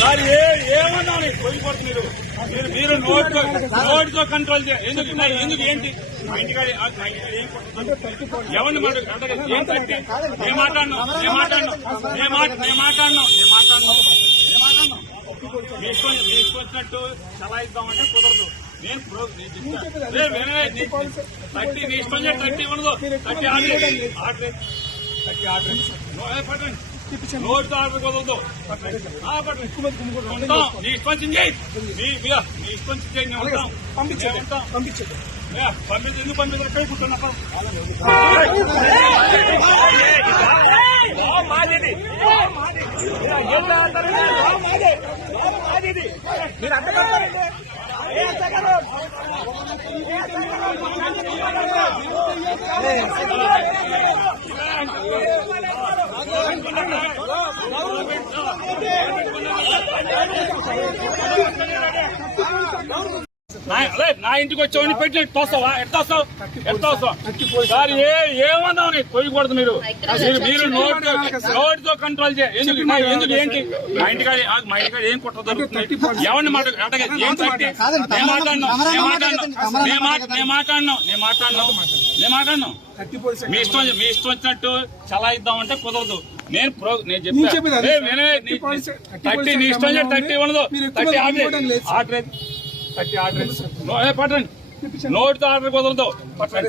Sir ఏమన్నా పోయిపోతుంది మీరు నోటితో కంట్రోల్ ఎందుకు ఏంటి మా ఇంటికాడ ఏం కొడుతుంది ఎవరిని ఏం తట్టి నేను మాట్లాడను వచ్చినట్టు చలాయిద్దామంటే కుదరదు. నేను థర్టీ నీ ఇష్టం 30 ఉండదు. 30 ఆర్డర్ పట్టండి. నోటితో ఆర్డర్ కుదరదు. నీ ఇష్టం చేయి. నీ ఇష్టం చేయండి. పంపించండి. ఎందుకు పంపించారు? కై కూర్చున్నా మీరు అంత నా ఇంటికి వచ్చావని పెట్టి తోస్తావా? ఎట్లా వస్తావు సార్? ఏమన్నావు? నీకు పోయకూడదు. మీరు నోటితో కంట్రోల్ చేయ. ఎందుకు ఏంటి మా ఇంటికాడ ఏం కుట్రదు? ఎవరిని ఏం తట్టి నేను మాట్లాడను. మీ ఇష్టం వచ్చినట్టు చలాయిద్దామంటే కుదరదు. నేను చెప్పాను. నీ ఇష్టం 30 ఉండదు. 30 ఆర్డర్ పట్టండి. నోటితో ఆర్డర్ కుదరదు. పట్టండి.